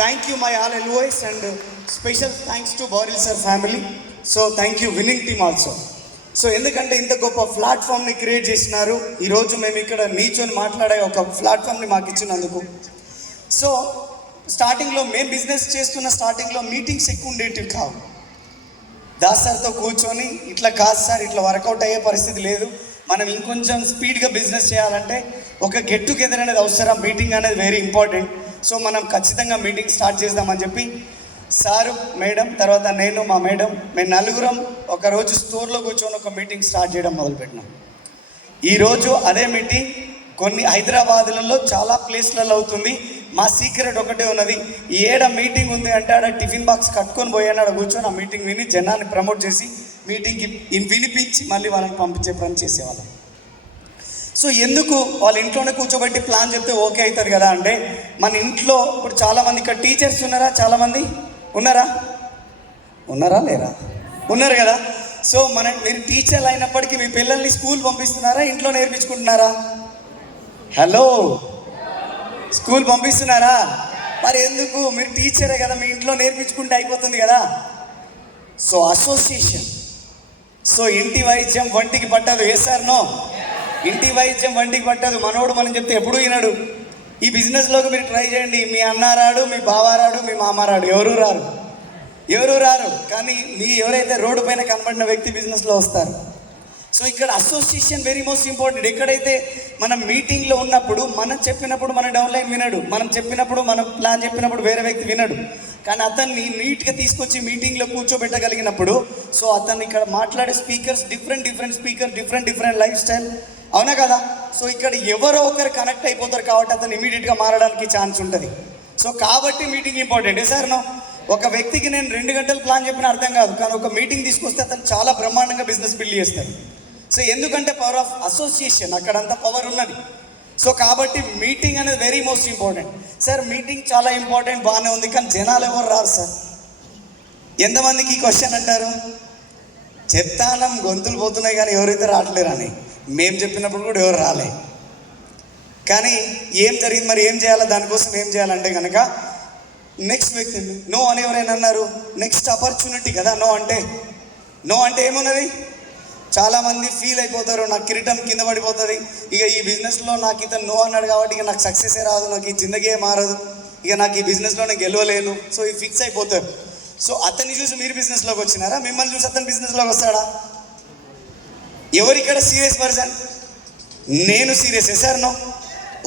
Thank you my all LOIs and special thanks to Boril sir family. So thank you winning team also. So ఎందుకంటే ఇంత గొప్ప ప్లాట్ఫామ్ని create చేసినారు. ఈరోజు మేము ఇక్కడ నీచొని మాట్లాడే ఒక ప్లాట్ఫామ్ని మాకు ఇచ్చినందుకు. సో స్టార్టింగ్లో మేము బిజినెస్ చేస్తున్న స్టార్టింగ్లో మీటింగ్స్ ఎక్కువ ఉండేటివి కావు. దాస్ సార్తో కూర్చొని ఇట్లా కాదు సార్, ఇట్లా వర్కౌట్ అయ్యే పరిస్థితి లేదు, మనం ఇంకొంచెం స్పీడ్గా బిజినెస్ చేయాలంటే ఒక గెట్ టుగెదర్ అనేది అవసరం, మీటింగ్ అనేది వెరీ ఇంపార్టెంట్. సో మనం ఖచ్చితంగా మీటింగ్ స్టార్ట్ చేద్దామని చెప్పి సారు, మేడం, తర్వాత నేను, మా మేడం, మేము నలుగురం ఒకరోజు స్టోర్లో కూర్చొని ఒక మీటింగ్ స్టార్ట్ చేయడం మొదలుపెట్టినాం. ఈరోజు అదే మీటింగ్ కొన్ని హైదరాబాద్లలో చాలా ప్లేస్లలో అవుతుంది. మా సీక్రెట్ ఒకటే ఉన్నది, ఈ ఏడ మీటింగ్ ఉంది అంటే ఆడ టిఫిన్ బాక్స్ కట్టుకొని పోయాను, ఆడ కూర్చొని ఆ మీటింగ్ విని జనాన్ని ప్రమోట్ చేసి మీటింగ్కి వినిపించి మళ్ళీ వాళ్ళని పంపించే పని చేసేవాళ్ళం. సో ఎందుకు వాళ్ళ ఇంట్లోనే కూర్చోబెట్టి ప్లాన్ చెప్తే ఓకే అవుతుంది కదా అంటే, మన ఇంట్లో ఇప్పుడు చాలామంది ఇక్కడ టీచర్స్ ఉన్నారా? చాలామంది ఉన్నారా లేరా? ఉన్నారు కదా. సో మీరు టీచర్లు అయినప్పటికీ మీ పిల్లల్ని స్కూల్ పంపిస్తున్నారా, ఇంట్లో నేర్పించుకుంటున్నారా? Hello, school పంపిస్తున్నారా? మరి ఎందుకు? మీరు టీచరే కదా, మీ ఇంట్లో నేర్పించుకుంటే అయిపోతుంది కదా. So association. సో ఇంటి వైద్యం వంటికి పట్టదు. ఏ సార్ నో? ఇంటి వైద్యం వంటికి పట్టదు. మనోడు మనం చెప్తే ఎప్పుడూ వినడు. ఈ బిజినెస్లోకి మీరు ట్రై చేయండి, మీ అన్న రాడు, మీ బావ రాడు, మీ మామ రాడు, ఎవరు రారు. కానీ మీ ఎవరైతే రోడ్డు పైన కనబడిన వ్యక్తి బిజినెస్లో వస్తారు. సో ఇక్కడ అసోసియేషన్ వెరీ మోస్ట్ ఇంపార్టెంట్. ఎక్కడైతే మనం మీటింగ్లో ఉన్నప్పుడు మనం చెప్పినప్పుడు మన డౌన్లైన్ వినడు, మనం చెప్పినప్పుడు మనం ప్లాన్ చెప్పినప్పుడు వేరే వ్యక్తి వినడు. కానీ అతన్ని నీట్గా తీసుకొచ్చి మీటింగ్లో కూర్చోబెట్టగలిగినప్పుడు, సో అతన్ని ఇక్కడ మాట్లాడే speakers different speaker, different life style, అవునా కదా. సో ఇక్కడ ఎవరో ఒకరు కనెక్ట్ అయిపోతారు కాబట్టి అతను ఇమీడియట్గా మారడానికి ఛాన్స్ ఉంటుంది. సో కాబట్టి మీటింగ్ ఇంపార్టెంట్. సార్ నో, ఒక వ్యక్తికి నేను 2 గంటలు ప్లాన్ చెప్పిన అర్థం కాదు, కానీ ఒక మీటింగ్ తీసుకొస్తే అతను చాలా బ్రహ్మాండంగా బిజినెస్ బిల్డ్ చేస్తారు. సో ఎందుకంటే పవర్ ఆఫ్ అసోసియేషన్, అక్కడంతా పవర్ ఉన్నది. సో కాబట్టి మీటింగ్ అనేది very most important. Sir meeting చాలా ఇంపార్టెంట్, బాగానే ఉంది, కానీ జనాలు ఎవరు రారు సార్. ఎంతమందికి ఈ క్వశ్చన్ అంటారు? చెప్తానం గొంతులు పోతున్నాయి కానీ ఎవరైతే రావట్లేరు అని. మేము చెప్పినప్పుడు కూడా ఎవరు రాలే. కానీ ఏం జరిగింది, మరి ఏం చేయాలి, దానికోసం ఏం చేయాలంటే కనుక నెక్స్ట్ వ్యక్తి నో అని ఎవరైనా అన్నారు, నెక్స్ట్ ఆపర్చునిటీ కదా. నో అంటే ఏమున్నది? చాలామంది ఫీల్ అయిపోతారు, నాకు కిరీటం కింద పడిపోతుంది, ఇక ఈ బిజినెస్లో నాకు ఇతను నో అన్నాడు కాబట్టి ఇక నాకు సక్సెసే రాదు, నాకు ఈ జిందగీ మారదు, ఇక నాకు ఈ బిజినెస్లో నేను గెలవలేను. సో ఇవి ఫిక్స్ అయిపోతారు. సో అతన్ని చూసి మీరు బిజినెస్లోకి వచ్చినారా? మిమ్మల్ని చూసి అతను బిజినెస్లోకి వస్తాడా? ఎవరు ఇక్కడ సీరియస్ పర్సన్? నేను సీరియస్. సార్ నో,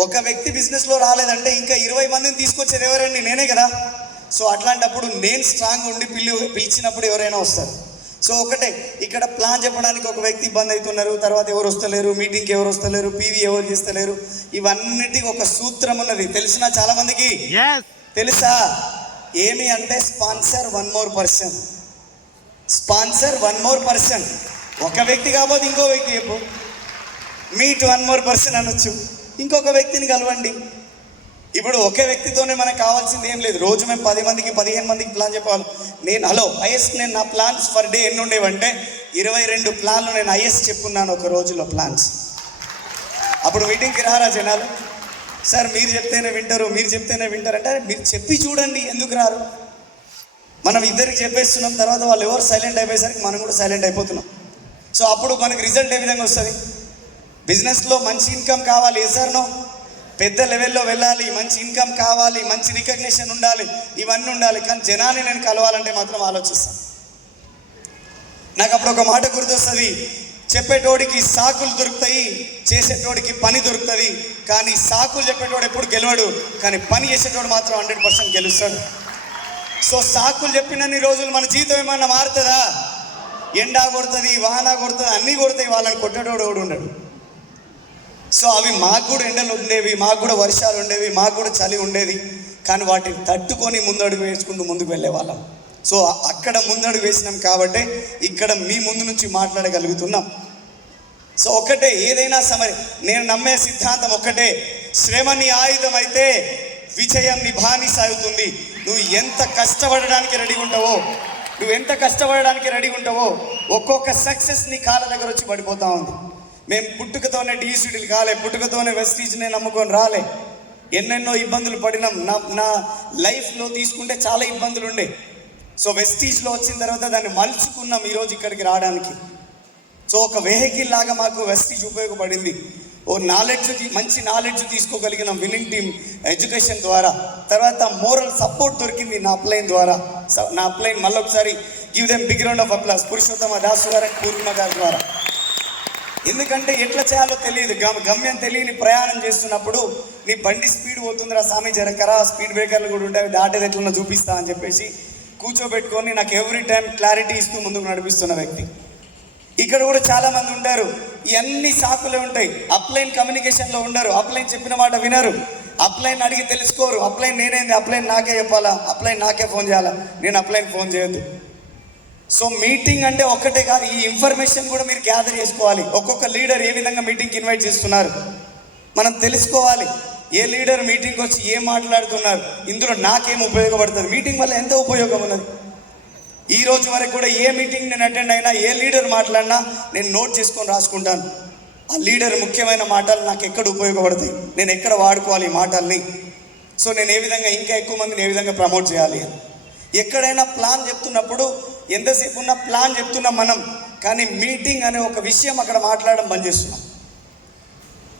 ఒక వ్యక్తి బిజినెస్లో రాలేదంటే ఇంకా 20 మందిని తీసుకొచ్చేది ఎవరండి? నేనే కదా. సో అట్లాంటప్పుడు నేను స్ట్రాంగ్ ఉండి పిలిచినప్పుడు ఎవరైనా వస్తారు. సో ఒకటే, ఇక్కడ ప్లాన్ చెప్పడానికి ఒక వ్యక్తి ఇబ్బంది అవుతున్నారు, తర్వాత ఎవరు వస్తలేరు, మీటింగ్కి ఎవరు వస్తలేరు, పీవీ ఎవరు చేస్తలేరు, ఇవన్నిటికి ఒక సూత్రం ఉన్నది. తెలిసిన చాలా మందికి తెలుసా? ఏమి అంటే sponsor 1 more person. Sponsor 1 more person. ఒక వ్యక్తి కాకపోతే ఇంకో వ్యక్తి చెప్పు, మీట్ 1 more person అనొచ్చు, ఇంకొక వ్యక్తిని కలవండి. ఇప్పుడు ఒకే వ్యక్తితోనే మనకు కావాల్సింది ఏం లేదు. రోజు మేము 10 మందికి 15 మందికి ప్లాన్ చెప్పాలి. నేను హైయెస్ట్ నేను నా ప్లాన్స్ పర్ డే ఎన్ని ఉండేవంటే 22 ప్లాన్లు నేను హైయెస్ట్ చెప్పున్నాను ఒక రోజులో ప్లాన్స్. అప్పుడు మీటింగ్కి రారా జనాలు? సార్ మీరు చెప్తేనే వింటారు అంటే మీరు చెప్పి చూడండి, ఎందుకు రారు? మనం ఇద్దరికి చెప్పేస్తున్నాం, తర్వాత వాళ్ళు ఎవరు సైలెంట్ అయిపోయేసరికి మనం కూడా సైలెంట్ అయిపోతున్నాం. సో అప్పుడు మనకు రిజల్ట్ ఏ విధంగా వస్తుంది? బిజినెస్లో మంచి ఇన్కమ్ కావాలి, ఏసార్నో పెద్ద లెవెల్లో వెళ్ళాలి, మంచి ఇన్కమ్ కావాలి, మంచి రికగ్నిషన్ ఉండాలి, ఇవన్నీ ఉండాలి. కానీ జనాన్ని నేను కలవాలంటే మాత్రం ఆలోచిస్తాను. నాకు అప్పుడు ఒక మాట గుర్తొస్తుంది, చెప్పేటోడికి సాకులు దొరుకుతాయి, చేసేటోడికి పని దొరుకుతుంది. కానీ సాకులు చెప్పేటోడు ఎప్పుడు గెలవడు, కానీ పని చేసేటోడు మాత్రం 100% గెలుస్తాడు. సో సాకులు చెప్పినన్ని రోజులు మన జీవితం ఏమన్నా మారుతుందా? ఎండా కొడుతుంది, వాన కొడుతుంది, అన్నీ కొడతాయి, వాళ్ళని కొట్టేటోడు ఎవడు ఉండడు. సో అవి మాకు కూడా ఎండలు ఉండేవి, మాకు కూడా వర్షాలు ఉండేవి, మాకు కూడా చలి ఉండేది, కానీ వాటిని తట్టుకొని ముందడుగు వేసుకుంటూ ముందుకు వెళ్ళేవాళ్ళం. సో అక్కడ ముందడుగు వేసినాం కాబట్టి ఇక్కడ మీ ముందు నుంచి మాట్లాడగలుగుతున్నాం. సో ఒకటే, ఏదైనా నేను నమ్మే సిద్ధాంతం ఒక్కటే, శ్రమ నీ ఆయుధం అయితే విజయం నీ బానిస అవుతుంది. నువ్వు ఎంత కష్టపడడానికి రెడీ ఉంటావో ఒక్కొక్క సక్సెస్ నీ కాళ్ళ దగ్గర వచ్చి పడిపోతా ఉంది. మేము పుట్టుకతోనే డీసీడీలు కాలే, పుట్టుకతోనే వెస్టీజ్నే నమ్ముకొని రాలే. ఎన్నెన్నో ఇబ్బందులు పడినాం. నా లైఫ్లో తీసుకుంటే చాలా ఇబ్బందులు ఉండే. సో వెస్టీజ్లో వచ్చిన తర్వాత దాన్ని మలుచుకున్నాం ఈరోజు ఇక్కడికి రావడానికి. సో ఒక వెహికల్ లాగా మాకు వెస్టీజ్ ఉపయోగపడింది. ఓ మంచి నాలెడ్జ్ తీసుకోగలిగిన విన్నింగ్ టీమ్ ఎడ్యుకేషన్ ద్వారా. తర్వాత మోరల్ సపోర్ట్ దొరికింది నా అప్లైన్ ద్వారా. నా అప్లైన్ మళ్ళొకసారి give them big round of applause Purushottama Dasu గారు అండ్ పూర్ణిమ గారి ద్వారా. ఎందుకంటే ఎట్లా చేయాలో తెలియదు, గమ్యం తెలియని ప్రయాణం చేస్తున్నప్పుడు నీ బండి స్పీడ్ పోతుందిరా స్వామి జరకరా, స్పీడ్ బ్రేకర్లు కూడా ఉంటాయి, దాటేది ఎట్లన్నా చూపిస్తా అని చెప్పేసి కూర్చోబెట్టుకొని నాకు ఎవ్రీ టైం క్లారిటీ ఇస్తూ ముందుకు నడిపిస్తున్న వ్యక్తి. ఇక్కడ కూడా చాలామంది ఉంటారు, ఇవన్నీ సాకులే ఉంటాయి. అప్లైన్ కమ్యూనికేషన్లో ఉండరు, అప్లైన్ చెప్పిన మాట వినరు, అప్లైన్ అడిగి తెలుసుకోరు. అప్లైన్ నేనేంది, అప్లైన్ నాకే చెప్పాలా, అప్లైన్ నాకే ఫోన్ చేయాలా, నేను అప్లైన్ ఫోన్ చేయొద్దు. సో మీటింగ్ అంటే ఒక్కటే కాదు, ఈ ఇన్ఫర్మేషన్ కూడా మీరు గ్యాదర్ చేసుకోవాలి. ఒక్కొక్క లీడర్ ఏ విధంగా మీటింగ్కి ఇన్వైట్ చేస్తున్నారు మనం తెలుసుకోవాలి. ఏ లీడర్ మీటింగ్కి వచ్చి ఏం మాట్లాడుతున్నారు, ఇందులో నాకేం ఉపయోగపడుతుంది, మీటింగ్ వల్ల ఎంత ఉపయోగం ఉన్నది. ఈ రోజు వరకు కూడా ఏ మీటింగ్ నేను అటెండ్ అయినా, ఏ లీడర్ మాట్లాడినా నేను నోట్ చేసుకొని రాసుకుంటాను. ఆ లీడర్ ముఖ్యమైన మాటలు నాకు ఎక్కడ ఉపయోగపడతాయి, నేను ఎక్కడ వాడుకోవాలి ఈ మాటల్ని. సో నేను ఏ విధంగా ఇంకా ఎక్కువ మందిని ఏ విధంగా ప్రమోట్ చేయాలి అని. ఎక్కడైనా ప్లాన్ చెప్తున్నప్పుడు ఎంతసేపు ఉన్న ప్లాన్ చెప్తున్నాం మనం, కానీ మీటింగ్ అనే ఒక విషయం అక్కడ మాట్లాడడం బంద్ చేస్తున్నాం.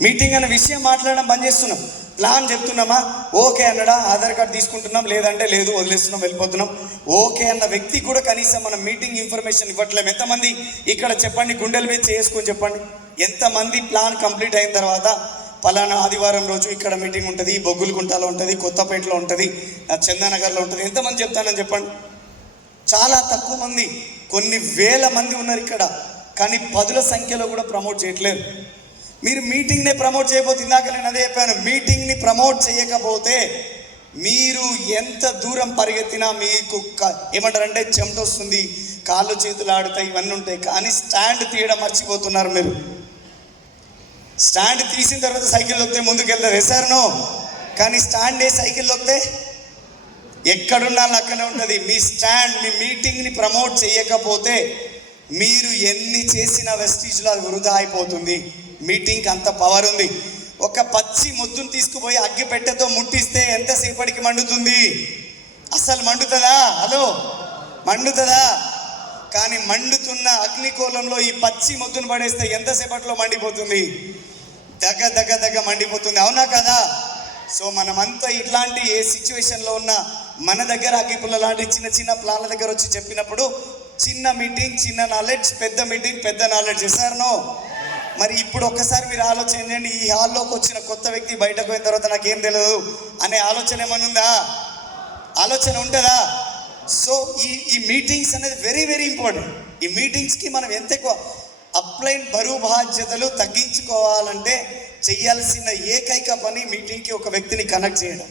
మీటింగ్ అనే విషయం మాట్లాడడం బంద్ చేస్తున్నాం. ప్లాన్ చెప్తున్నామా, ఓకే అన్నడా, ఆధార్ కార్డు తీసుకుంటున్నాం, లేదంటే లేదు వదిలేస్తున్నాం వెళ్ళిపోతున్నాం, ఓకే అన్న వ్యక్తి కూడా కనీసం మనం మీటింగ్ ఇన్ఫర్మేషన్ ఇవ్వట్లేము. ఎంతమంది ఇక్కడ చెప్పండి, గుండెల మీద చేసుకొని చెప్పండి, ఎంతమంది ప్లాన్ కంప్లీట్ అయిన తర్వాత పలానా ఆదివారం రోజు ఇక్కడ మీటింగ్ ఉంటుంది, బొగ్గులకుంటలో ఉంటుంది, కొత్తపేటలో ఉంటుంది, చందానగర్లో ఉంటుంది, ఎంతమంది చెప్తానని చెప్పండి. చాలా తక్కువ మంది, కొన్ని వేల మంది ఉన్నారు ఇక్కడ, కానీ పదుల సంఖ్యలో కూడా ప్రమోట్ చేయట్లేదు. మీరు మీటింగ్నే ప్రమోట్ చేయకపోతే, ఇందాక నేను అదే చెప్పాను, మీటింగ్ని ప్రమోట్ చేయకపోతే మీరు ఎంత దూరం పరిగెత్తినా మీకు ఏమంటారంటే చెమట వస్తుంది, కాళ్ళు చేతులు ఆడుతాయి, ఇవన్నీ ఉంటాయి. కానీ స్టాండ్ తీయడం మర్చిపోతున్నారు మీరు. స్టాండ్ తీసిన తర్వాత సైకిల్ వస్తే ముందుకు వెళ్తారు, వేసారునో, కానీ స్టాండ్ సైకిల్ వస్తే ఎక్కడున్నాను అక్కడే ఉంటుంది. మీ స్టాండ్, మీ మీటింగ్ని ప్రమోట్ చేయకపోతే మీరు ఎన్ని చేసిన వెస్టీజ్లో అది వృధా అయిపోతుంది. మీటింగ్కి అంత పవర్ ఉంది. ఒక పచ్చి ముద్దును తీసుకుపోయి అగ్గి పెట్టెతో ముట్టిస్తే ఎంతసేపటికి మండుతుంది? అసలు మండుతుందా? హలో, మండుతుందా? కానీ మండుతున్న అగ్నికోలంలో ఈ పచ్చి ముద్దును పడేస్తే ఎంతసేపట్లో మండిపోతుంది? దగ్గ దగ్గ దగ్గ మండిపోతుంది, అవునా కదా? సో మనమంతా ఇట్లాంటి ఏ సిచ్యువేషన్లో ఉన్నా మన దగ్గర అగ్గిపుల్ల లాంటి చిన్న చిన్న ప్లాన్ల దగ్గర వచ్చి చెప్పినప్పుడు చిన్న మీటింగ్ చిన్న నాలెడ్జ్, పెద్ద మీటింగ్ పెద్ద నాలెడ్జ్. చేశారనో? మరి ఇప్పుడు ఒక్కసారి మీరు ఆలోచన చేయండి, ఈ హాల్లోకి వచ్చిన కొత్త వ్యక్తి బయటకు పోయిన తర్వాత నాకేం తెలియదు అనే ఆలోచన ఏమైనా ఉందా? ఆలోచన ఉంటుందా? సో ఈ మీటింగ్స్ అనేది వెరీ వెరీ ఇంపార్టెంట్. ఈ మీటింగ్స్కి మనం ఎంత ఎక్కువ అప్లైన్ బరువు బాధ్యతలు తగ్గించుకోవాలంటే చేయాల్సిన ఏకైక పని మీటింగ్కి ఒక వ్యక్తిని కనెక్ట్ చేయడం.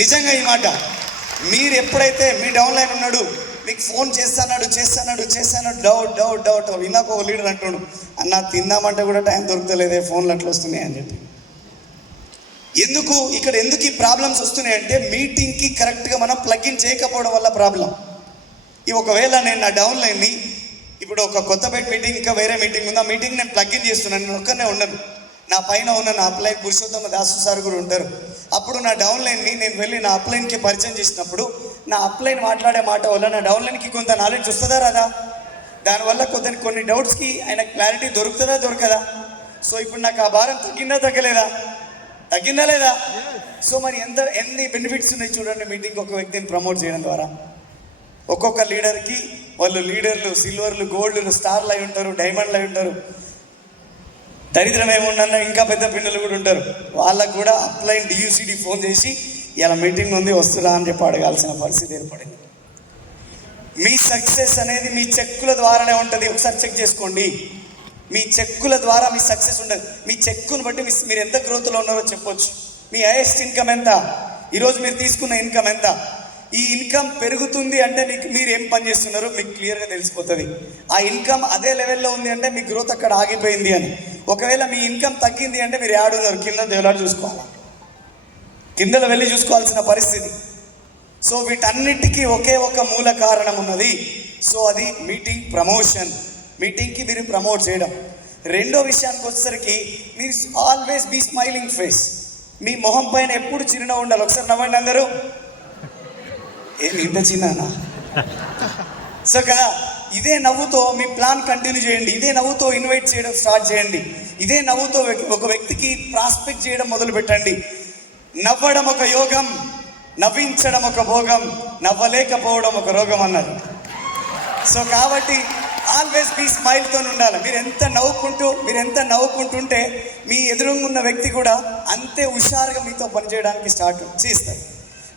నిజంగా ఈ మాట మీరు ఎప్పుడైతే మీ డౌన్లైన్ ఉన్నాడు, మీకు ఫోన్ చేస్తాడు డౌట్ విన్నాక ఒక లీడర్ అంటాడు, అన్న తిందామంటే కూడా టైం దొరుకుతలేదే, ఫోన్లు అట్లా వస్తున్నాయి అని చెప్పి. ఎందుకు ఈ ప్రాబ్లమ్స్ వస్తున్నాయి అంటే మీటింగ్కి కరెక్ట్గా మనం ప్లగ్ఇన్ చేయకపోవడం వల్ల ప్రాబ్లం. ఒకవేళ నేను నా డౌన్లైన్ని ఇప్పుడు ఒక కొత్తపేట మీటింగ్, ఇంకా వేరే మీటింగ్ ఉంది, ఆ మీటింగ్ నేను ప్లగ్ఇన్ చేస్తున్నాను, నేను ఒక్కనే ఉండను, నా పైన ఉన్న నా అప్లైన్ పురుషోత్తమ దాసు సార్ కూడా ఉంటారు. అప్పుడు నా డౌన్లైన్ని నేను వెళ్ళి నా అప్లైన్కి పరిచయం చేసినప్పుడు నా అప్లైన్ మాట్లాడే మాట వల్ల నా డౌన్లైన్కి కొంత నాలెడ్జ్ వస్తుందా రాదా? దానివల్ల కొన్ని డౌట్స్కి ఆయన క్లారిటీ దొరుకుతుందా దొరకదా? సో ఇప్పుడు నాకు ఆ భారం తగ్గిందా లేదా? సో మరి ఎన్ని బెనిఫిట్స్ ఉన్నాయి చూడండి మీటింగ్ ఒక వ్యక్తిని ప్రమోట్ చేయడం ద్వారా. ఒక్కొక్క లీడర్కి వాళ్ళు లీడర్లు సిల్వర్లు, గోల్డ్లు, స్టార్లు అయి ఉంటారు, డైమండ్లు అయి ఉంటారు. దరిద్రం ఏముండన్నా ఇంకా పెద్ద పిల్లలు కూడా ఉంటారు. వాళ్ళకు కూడా అప్లైన్ DUCD ఫోన్ చేసి ఇలా మీటింగ్ ఉంది వస్తురా అని చెప్పి అడగాల్సిన పరిస్థితి ఏర్పడింది. మీ సక్సెస్ అనేది మీ చెక్కుల ద్వారానే ఉంటుంది. ఒకసారి చెక్ చేసుకోండి, మీ చెక్కుల ద్వారా మీ సక్సెస్ ఉండదు. మీ చెక్కును బట్టి మీరు ఎంత గ్రోత్లో ఉన్నారో చెప్పొచ్చు. మీ హైయెస్ట్ ఇన్కమ్ ఎంత, ఈరోజు మీరు తీసుకున్న ఇన్కమ్ ఎంత, ఈ ఇన్కమ్ పెరుగుతుంది అంటే మీరు ఏం పని చేస్తున్నారో మీకు క్లియర్గా తెలిసిపోతుంది. ఆ ఇన్కమ్ అదే లెవెల్లో ఉంది అంటే మీ గ్రోత్ అక్కడ ఆగిపోయింది అని. ఒకవేళ మీ ఇన్కమ్ తగ్గింది అంటే మీరు యాడున్నారు, కింద దేవులాడు చూసుకోవాలి, కిందలో వెళ్ళి చూసుకోవాల్సిన పరిస్థితి. సో వీటన్నిటికీ ఒకే ఒక మూల కారణం ఉన్నది. సో అది మీటింగ్ ప్రమోషన్, మీటింగ్కి మీరు ప్రమోట్ చేయడం. రెండో విషయానికి వచ్చేసరికి మీరు ఆల్వేస్ బీ స్మైలింగ్ ఫేస్. మీ మొహం పైన ఎప్పుడు చిరునవ్వు ఉండాలి. ఒకసారి నవ్వండి అందరూ. ఏమి ఇంత చిన్నానా? సో కదా, ఇదే నవ్వుతో మీ ప్లాన్ కంటిన్యూ చేయండి. ఇదే నవ్వుతో ఇన్వైట్ చేయడం స్టార్ట్ చేయండి. ఇదే నవ్వుతో ఒక వ్యక్తికి ప్రాస్పెక్ట్ చేయడం మొదలు పెట్టండి. నవ్వడం ఒక యోగం, నవ్వించడం ఒక భోగం, నవ్వలేకపోవడం ఒక రోగం అన్నారు. సో కాబట్టి ఆల్వేస్ బీ స్మైల్తో ఉండాలి. మీరు ఎంత నవ్వుకుంటుంటే మీ ఎదురుగున్న వ్యక్తి కూడా అంతే హుషారుగా మీతో పనిచేయడానికి స్టార్ట్ చేస్తారు.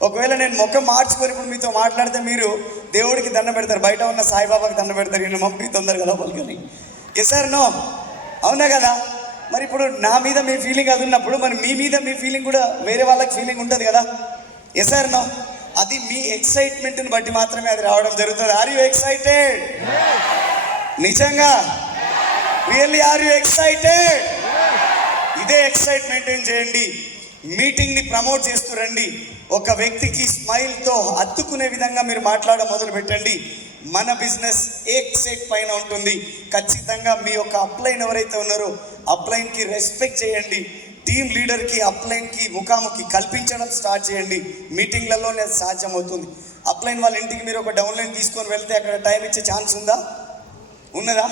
ఒకవేళ నేను ముఖం మార్చుకొని ఇప్పుడు మీతో మాట్లాడితే మీరు దేవుడికి దండం పెడతారు, బయట ఉన్న సాయిబాబాకి దండం పెడతారు, ఈయన మమ్మీ తొందరగా లోపలికి. Yes or no? అవునా కదా? మరి ఇప్పుడు నా మీద మీ ఫీలింగ్ అది ఉన్నప్పుడు మరి మీ మీద మీ ఫీలింగ్ కూడా వేరే వాళ్ళకి ఫీలింగ్ ఉంటుంది కదా. Yes or no? అది మీ ఎక్సైట్మెంట్ని బట్టి మాత్రమే అది రావడం జరుగుతుంది. Are you excited? నిజంగా రియల్లీ ఆర్ యూ ఎక్సైటెడ్? ఇదే ఎక్సైట్మెంట్ ఏం చేయండి, మీటింగ్ని ప్రమోట్ చేస్తూ రండి. ఒక వ్యక్తికి స్మైల్తో హత్తుకునే విధంగా మీరు మాట్లాడడం మొదలు పెట్టండి. మన బిజినెస్ ఏక్ పైన ఉంటుంది. ఖచ్చితంగా మీ యొక్క అప్లైన్ ఎవరైతే ఉన్నారో అప్లైన్కి రెస్పెక్ట్ చేయండి. టీమ్ లీడర్కి అప్లైన్కి ముఖాముఖి కల్పించడం స్టార్ట్ చేయండి. మీటింగ్లలోనే అది సాధ్యమవుతుంది. అప్లైన్ వాళ్ళ ఇంటికి మీరు ఒక డౌన్లైన్ తీసుకొని వెళ్తే అక్కడ టైం ఇచ్చే ఛాన్స్ ఉన్నదా?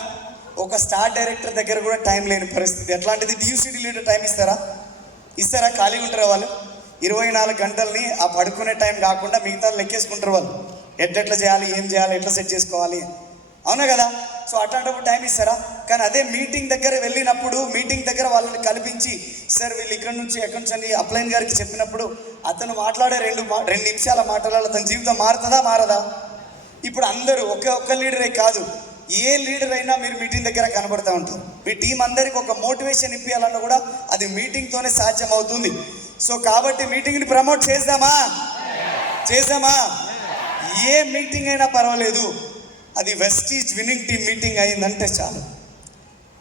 ఒక స్టార్ డైరెక్టర్ దగ్గర కూడా టైం లేని పరిస్థితి. ఎట్లాంటిది డియూసిటీ లీడర్ టైం ఇస్తారా? ఖాళీగా ఉంటారా వాళ్ళు? 24 గంటల్ని ఆ పడుకునే టైం కాకుండా మిగతా లెక్కేసుకుంటారు వాళ్ళు. ఎట్లా చేయాలి, ఏం చేయాలి, ఎట్లా సెట్ చేసుకోవాలి, అవునా కదా? సో అట్లాంటప్పుడు టైం ఇస్తారా? కానీ అదే మీటింగ్ దగ్గర వెళ్ళినప్పుడు మీటింగ్ దగ్గర వాళ్ళని కల్పించి, సార్ వీళ్ళు ఎక్కడి నుంచి అని అప్లైన్ గారికి చెప్పినప్పుడు అతను మాట్లాడే 2 నిమిషాల మాటలలో తన జీవితం మారదా? ఇప్పుడు అందరూ ఒక్క లీడరే కాదు, ఏ లీడర్ అయినా మీరు మీటింగ్ దగ్గర కనబడుతూ ఉంటారు. మీ టీం అందరికి ఒక మోటివేషన్ ఇప్పించాలన్నా కూడా అది మీటింగ్తోనే సాధ్యం అవుతుంది. సో కాబట్టి మీటింగ్ని ప్రమోట్ చేద్దామా? ఏ మీటింగ్ అయినా పర్వాలేదు, అది వెస్టీజ్ విన్నింగ్ టీమ్ మీటింగ్ అయిందంటే చాలు.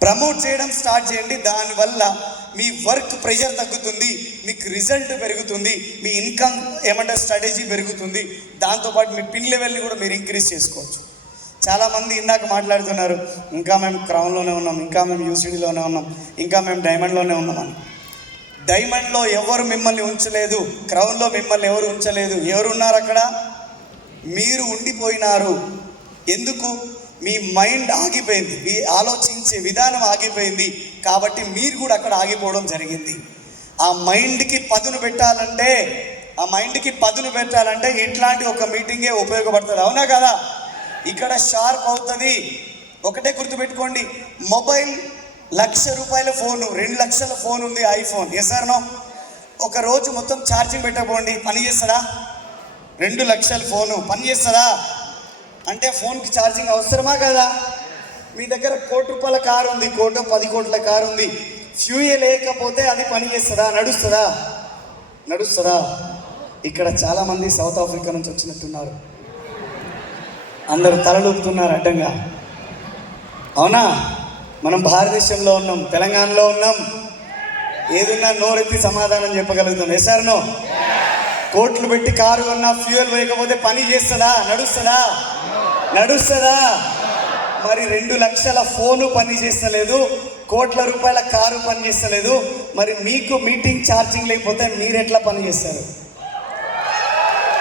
ప్రమోట్ చేయడం స్టార్ట్ చేయండి. దానివల్ల మీ వర్క్ ప్రెషర్ తగ్గుతుంది, మీకు రిజల్ట్ పెరుగుతుంది, మీ ఇన్కమ్ స్ట్రాటజీ పెరుగుతుంది. దాంతోపాటు మీ పిన్ లెవెల్ని కూడా మీరు ఇంక్రీజ్ చేసుకోవచ్చు. చాలామంది ఇందాక మాట్లాడుతున్నారు, ఇంకా మేము క్రౌన్లోనే ఉన్నాం, ఇంకా మేము యూసిడీలోనే ఉన్నాం, ఇంకా మేము డైమండ్లోనే ఉన్నామని. డైమండ్లో ఎవరు మిమ్మల్ని ఉంచలేదు, క్రౌన్లో మిమ్మల్ని ఎవరు ఉంచలేదు. ఎవరున్నారు అక్కడ? మీరు ఉండిపోయినారు. ఎందుకు? మీ మైండ్ ఆగిపోయింది, మీ ఆలోచించే విధానం ఆగిపోయింది. కాబట్టి మీరు కూడా అక్కడ ఆగిపోవడం జరిగింది. ఆ మైండ్కి పదును పెట్టాలంటే ఇట్లాంటి ఒక మీటింగే ఉపయోగపడుతుంది. అవునా కదా? ఇక్కడ షార్ప్ అవుతుంది. ఒకటే గుర్తుపెట్టుకోండి, మొబైల్ ₹1,00,000 ఫోను, 2 లక్షల ఫోన్ ఉంది, ఐఫోన్. Yes or no? ఒక రోజు మొత్తం ఛార్జింగ్ పెట్టకపోండి, పని చేస్తుందా? 2 లక్షల ఫోను పని చేస్తుందా? అంటే ఫోన్కి ఛార్జింగ్ అవసరమా కదా? మీ దగ్గర ₹1,00,00,000 కారు ఉంది, 10 కోట్ల కారు ఉంది, ఫ్యూయల్ లేకపోతే అది పని చేస్తుందా? నడుస్తుందా? ఇక్కడ చాలామంది సౌత్ ఆఫ్రికా నుంచి వచ్చినట్టున్నారు, అందరూ తలలూపుతున్నారు అడ్డంగా. అవునా? మనం భారతదేశంలో ఉన్నాం, తెలంగాణలో ఉన్నాం, ఏదున్నా నోరెత్తి సమాధానం చెప్పగలుగుతాం. Yes or no? కోట్లు పెట్టి కారు కొన్నా ఫ్యూయల్ వేయకపోతే పని చేస్తుందా? నడుస్తుందా? మరి 2 లక్షల ఫోను పని చేస్తలేదు, ₹1,00,00,000 కారు పని చేస్తలేదు. మరి మీకు మీటింగ్ ఛార్జింగ్ లేకపోతే మీరు ఎట్లా పని చేస్తారు?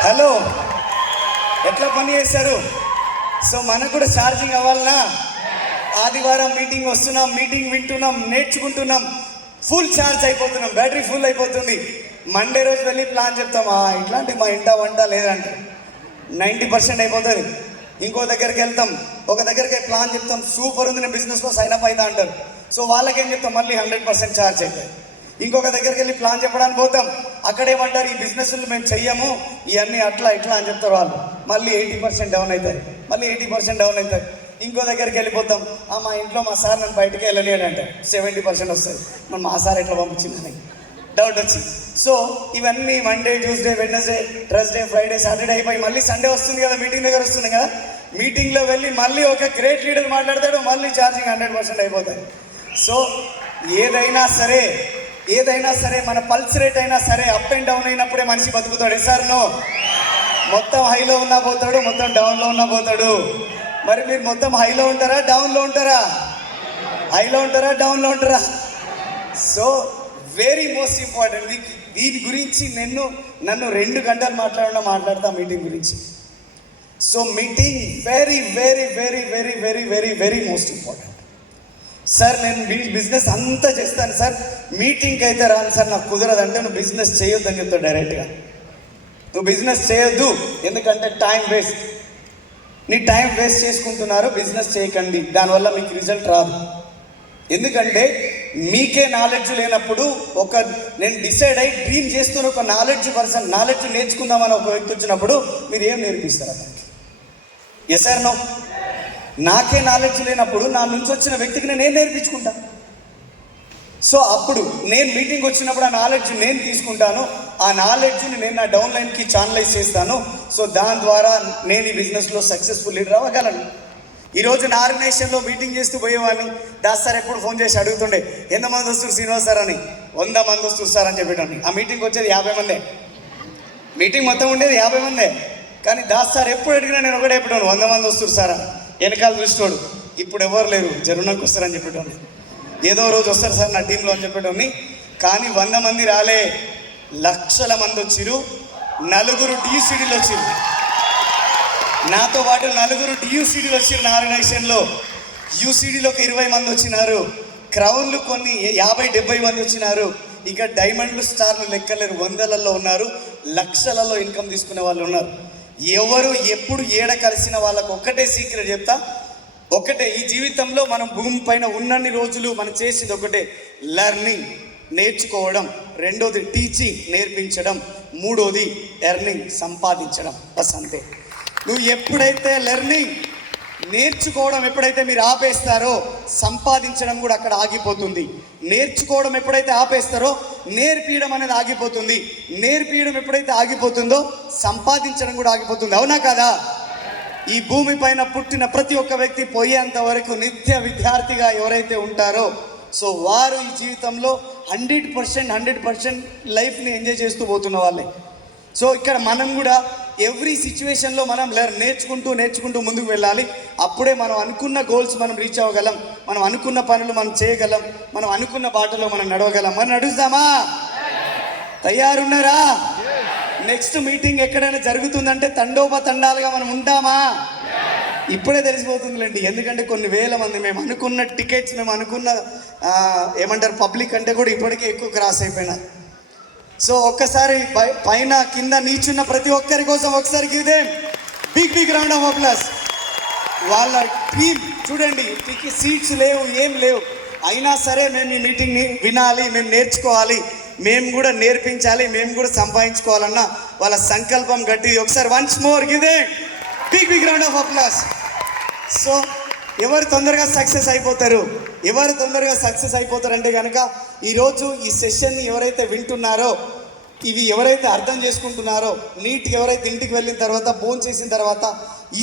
హలో, ఎట్లా పని చేస్తారు? సో మనకు కూడా ఛార్జింగ్ అవ్వాలనా? ఆదివారం మీటింగ్ వస్తున్నాం, మీటింగ్ వింటున్నాం, నేర్చుకుంటున్నాం, ఫుల్ ఛార్జ్ అయిపోతున్నాం, బ్యాటరీ ఫుల్ అయిపోతుంది. మండే రోజు వెళ్ళి ప్లాన్ చెప్తాం, ఇట్లాంటి మా ఇంట వంట లేదంటే 90% అయిపోతుంది. ఇంకో దగ్గరికి వెళ్తాం, ఒక దగ్గరికి ప్లాన్ చెప్తాం, సూపర్ ఉంది, నేను బిజినెస్లో సైన్అప్ అవుతా అంటారు. సో వాళ్ళకేం చెప్తాం, మళ్ళీ 100% ఛార్జ్ అవుతుంది. ఇంకొక దగ్గరికి వెళ్ళి ప్లాన్ చెప్పడానికి పోతాం, అక్కడేమంటారు, ఈ బిజినెస్లు మేము చెయ్యము, ఇవన్నీ అట్లా ఇట్లా అని చెప్తారు వాళ్ళు. మళ్ళీ 80% డౌన్ అవుతాయి. ఇంకో దగ్గరికి వెళ్ళిపోతాం, మా ఇంట్లో మా సార్ నన్ను బయటకు వెళ్ళని అని అంటే 70% వస్తుంది. మరి మా సార్ ఎట్లా పంపించిందని డౌట్ వచ్చింది. సో ఇవన్నీ Monday, Tuesday, Wednesday, Thursday, Friday, Saturday అయిపోయి మళ్ళీ సండే వస్తుంది కదా, మీటింగ్ దగ్గర వస్తుంది కదా. మీటింగ్లో వెళ్ళి మళ్ళీ ఒక గ్రేట్ లీడర్ మాట్లాడతాడు, మళ్ళీ ఛార్జింగ్ 100% అయిపోతుంది. సో ఏదైనా సరే మన పల్స్ రేట్ అయినా సరే అప్ అండ్ డౌన్ అయినప్పుడే మనిషి బతుకుతాడు. Yes or no? మొత్తం హైలో ఉన్నా పోతాడు, మొత్తం డౌన్లో ఉన్నా పోతాడు. మరి మీరు మొత్తం హైలో ఉంటారా, డౌన్లో ఉంటారా? డౌన్లో ఉంటారా? సో వెరీ మోస్ట్ ఇంపార్టెంట్, మీకు దీని గురించి నన్ను 2 గంటలు మాట్లాడతా మీటింగ్ గురించి. So meeting very very very very very very very most important. Sir నేను బిజినెస్ అంతా చేస్తాను సార్, మీటింగ్కి అయితే రాను సార్, నాకు కుదరదంటే నువ్వు బిజినెస్ చేయొద్దని చెప్తావు డైరెక్ట్గా. నువ్వు బిజినెస్ చేయొద్దు, ఎందుకంటే టైం వేస్ట్. నీ టైం వేస్ట్ చేసుకుంటున్నారు, బిజినెస్ చేయకండి, దానివల్ల మీకు రిజల్ట్ రాదు. ఎందుకంటే మీకే నాలెడ్జ్ లేనప్పుడు నేను డిసైడ్ అయ్యి డ్రీమ్ చేస్తున్న ఒక నాలెడ్జ్ నేర్చుకుందామని ఒక వ్యక్తి వచ్చినప్పుడు మీరు ఏం నేర్పిస్తారు అతనికి? Yes or no? నాకే నాలెడ్జ్ లేనప్పుడు నా నుంచి వచ్చిన వ్యక్తికి నేను ఏం నేర్పించుకుంటా? సో అప్పుడు నేను మీటింగ్ వచ్చినప్పుడు ఆ నాలెడ్జ్ నేను తీసుకుంటాను, ఆ నాలెడ్జ్ని నేను నా డౌన్లైన్కి ఛానలైజ్ చేస్తాను. సో దాని ద్వారా నేను ఈ బిజినెస్లో సక్సెస్ఫుల్ లీడర్ అవ్వగలను. ఈరోజు నా ఆర్గనైజేషన్లో మీటింగ్ చేస్తూ పోయేవాడిని. దాస్ సార్ ఎప్పుడు ఫోన్ చేసి అడుగుతుండే, ఎంతమంది వస్తారు శ్రీనివాస్ సార్ అని. 100 మంది వస్తారు సార్ అని చెప్పేటండి. ఆ మీటింగ్కి వచ్చేది 50 మందే. మీటింగ్ మొత్తం ఉండేది 50 మందే. కానీ దాస్ సార్ ఎప్పుడు అడిగినా నేను ఒకటే చెప్పేటోను, 100 మంది వస్తారు సార్ అని. వెనకాల చూసినోడు ఇప్పుడు ఎవరు లేరు, జరువునకు వస్తారని చెప్పేటోని. ఏదో రోజు వస్తారు సార్ నా టీంలో అని చెప్పేటోని. కానీ 100 మంది రాలే, లక్షల మంది వచ్చిరు. 4 DUCDలు వచ్చిరు, నాతో పాటు 4 DUCDలు వచ్చిరు నా ఆర్గనైజేషన్లో. UCDలో ఒక 20 మంది వచ్చినారు. క్రౌన్లు కొన్ని 50-70 మంది వచ్చినారు. ఇక డైమండ్లు స్టార్లు లెక్కలేరు, 100లలో ఉన్నారు, లక్షలలో ఇన్కమ్ తీసుకునే వాళ్ళు ఉన్నారు. ఎవరు ఎప్పుడు ఏడ కలిసిన వాళ్ళకు ఒక్కటే సీక్రెట్ చెప్తా, ఒకటే, ఈ జీవితంలో మనం భూమి పైన ఉన్నన్ని రోజులు మనం చేసేది ఒకటే, లెర్నింగ్ నేర్చుకోవడం, 2వది టీచింగ్ నేర్పించడం, 3వది ఎర్నింగ్ సంపాదించడం. బస్ అంతే. నువ్వు ఎప్పుడైతే లెర్నింగ్ నేర్చుకోవడం ఎప్పుడైతే మీరు ఆపేస్తారో సంపాదించడం కూడా అక్కడ ఆగిపోతుంది. నేర్చుకోవడం ఎప్పుడైతే ఆపేస్తారో నేర్పియడం అనేది ఆగిపోతుంది. నేర్పియడం ఎప్పుడైతే ఆగిపోతుందో సంపాదించడం కూడా ఆగిపోతుంది. అవునా కదా? ఈ భూమి పైన పుట్టిన ప్రతి ఒక్క వ్యక్తి పోయేంత వరకు నిత్య విద్యార్థిగా ఎవరైతే ఉంటారో సో వారు ఈ జీవితంలో 100% లైఫ్ని ఎంజాయ్ చేస్తూ పోతున్న వాళ్ళే. సో ఇక్కడ మనం కూడా ఎవ్రీ సిచ్యువేషన్లో మనం నేర్చుకుంటూ ముందుకు వెళ్ళాలి. అప్పుడే మనం అనుకున్న గోల్స్ మనం రీచ్ అవ్వగలం, మనం అనుకున్న పనులు మనం చేయగలం, మనం అనుకున్న బాటలో మనం నడవగలం. మనం నడుస్తామా? తయారున్నారా? నెక్స్ట్ మీటింగ్ ఎక్కడైనా జరుగుతుందంటే తండోపతండాలుగా మనం ఉంటామా? ఇప్పుడే తెలిసిపోతుందిలేండి. ఎందుకంటే కొన్ని వేల మంది, మేము అనుకున్న టికెట్స్, మేము అనుకున్న పబ్లిక్ అంటే కూడా ఇప్పటికే ఎక్కువ క్రాస్ అయిపోయినా. సో ఒక్కసారి పైన కింద నీచున్న ప్రతి ఒక్కరి కోసం ఒకసారి గిదే బిగ్ రౌండ్ ఆఫ్ అప్లాస్. వాళ్ళ టీమ్ చూడండి, సీట్స్ లేవు, ఏం లేవు, అయినా సరే మేము ఈ మీటింగ్ని వినాలి, మేము నేర్చుకోవాలి, మేము కూడా నేర్పించాలి, మేము కూడా సంపాదించుకోవాలన్న వాళ్ళ సంకల్పం గట్టిది. ఒకసారి వన్స్ మోర్ గిదే big round of applause. So ఎవరు తొందరగా సక్సెస్ అయిపోతారంటే కనుక ఈరోజు ఈ సెషన్ని ఎవరైతే వింటున్నారో, ఇవి ఎవరైతే అర్థం చేసుకుంటున్నారో, నీట్గా ఎవరైతే ఇంటికి వెళ్ళిన తర్వాత భోజనం చేసిన తర్వాత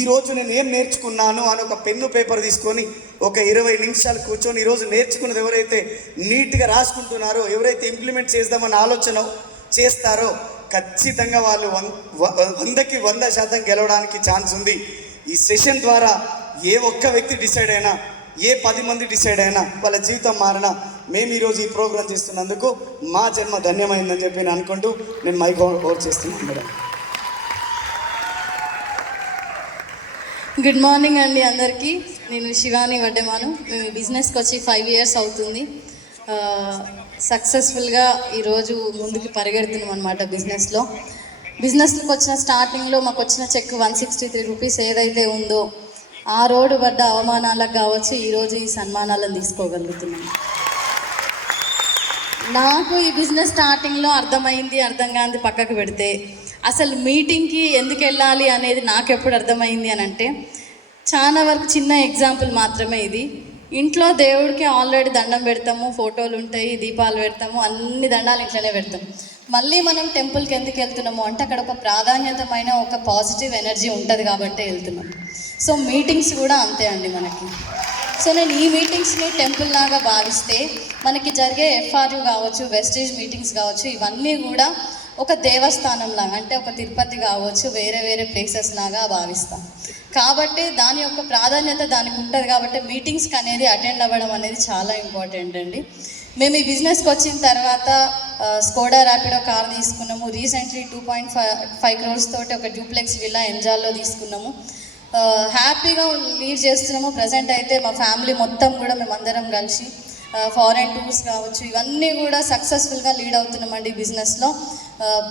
ఈరోజు నేను ఏం నేర్చుకున్నాను అని ఒక పెన్ను పేపర్ తీసుకొని ఒక 20 నిమిషాలు కూర్చొని ఈరోజు నేర్చుకున్నది ఎవరైతే నీట్గా రాసుకుంటున్నారో, ఎవరైతే ఇంప్లిమెంట్ చేద్దామని ఆలోచన చేస్తారో ఖచ్చితంగా వాళ్ళు 100కి 100% గెలవడానికి ఛాన్స్ ఉంది. ఈ సెషన్ ద్వారా ఏ ఒక్క వ్యక్తి డిసైడ్ అయినా, ఏ 10 మంది డిసైడ్ అయినా, వాళ్ళ జీవితం మారినా, మేము ఈరోజు ఈ ప్రోగ్రాం చేస్తున్నందుకు మా జన్మ ధన్యమైందని చెప్పి నేను అనుకుంటూ నేను మైక్ ఓవర్ చేస్తున్నాను మేడం. గుడ్ మార్నింగ్ అండి అందరికీ. నేను శివాని వడ్డెమాను. మేము బిజినెస్కి వచ్చి 5 years అవుతుంది. సక్సెస్ఫుల్గా ఈరోజు ముందుకు పరిగెడుతున్నాం అనమాట. బిజినెస్లోకి వచ్చిన స్టార్టింగ్లో మాకు వచ్చిన చెక్ 163 రూపీస్ ఏదైతే ఉందో ఆ రోడ్డు పడ్డ అవమానాలకు కావచ్చు ఈరోజు ఈ సన్మానాలను తీసుకోగలుగుతున్నాను. నాకు ఈ బిజినెస్ స్టార్టింగ్లో అర్థం కాంది పక్కకు పెడితే, అసలు మీటింగ్కి ఎందుకు వెళ్ళాలి అనేది నాకు ఎప్పుడు అర్థమైంది అని అంటే, చాలా వరకు చిన్న ఎగ్జాంపుల్ మాత్రమే ఇది. ఇంట్లో దేవుడికి ఆల్రెడీ దండం పెడతాము, ఫోటోలు ఉంటాయి, దీపాలు పెడతాము, అన్ని దండాలు ఇంట్లోనే పెడతాం. మళ్ళీ మనం టెంపుల్కి ఎందుకు వెళ్తున్నాము అంటే అక్కడ ఒక ప్రాధాన్యతమైన ఒక పాజిటివ్ ఎనర్జీ ఉంటుంది కాబట్టి వెళ్తున్నాం. సో మీటింగ్స్ కూడా అంతే అండి మనకి. సో నేను ఈ మీటింగ్స్ని టెంపుల్ లాగా భావిస్తే మనకి జరిగే FRU కావచ్చు, వెస్టేజ్ మీటింగ్స్ కావచ్చు, ఇవన్నీ కూడా ఒక దేవస్థానం లాగా, అంటే ఒక తిరుపతి కావచ్చు, వేరే ప్లేసెస్ లాగా భావిస్తాం. కాబట్టి దాని యొక్క ప్రాధాన్యత దానికి ఉంటుంది. కాబట్టి మీటింగ్స్కి అనేది అటెండ్ అవ్వడం అనేది చాలా ఇంపార్టెంట్ అండి. మేము ఈ బిజినెస్కి వచ్చిన తర్వాత స్కోడా ర్యాపిడో కార్ తీసుకున్నాము. రీసెంట్లీ 2.5 crores తోటి ఒక డూప్లెక్స్ విల్లా ఎంజాల్లో తీసుకున్నాము. హ్యాపీగా లీడ్ చేస్తున్నాము. ప్రజెంట్ అయితే మా ఫ్యామిలీ మొత్తం కూడా మేమందరం కలిసి ఫారెన్ టూర్స్ కావచ్చు, ఇవన్నీ కూడా సక్సెస్ఫుల్గా లీడ్ అవుతున్నామండి బిజినెస్లో.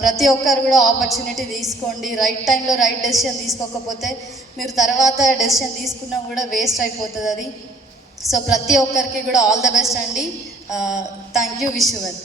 ప్రతి ఒక్కరు కూడా ఆపర్చునిటీ తీసుకోండి. రైట్ టైంలో రైట్ డెసిషన్ తీసుకోకపోతే మీరు తర్వాత డెసిషన్ తీసుకున్నా కూడా వేస్ట్ అయిపోతుంది అది. సో ప్రతి ఒక్కరికి కూడా ఆల్ ద బెస్ట్ అండి. Thank you. Wish you well.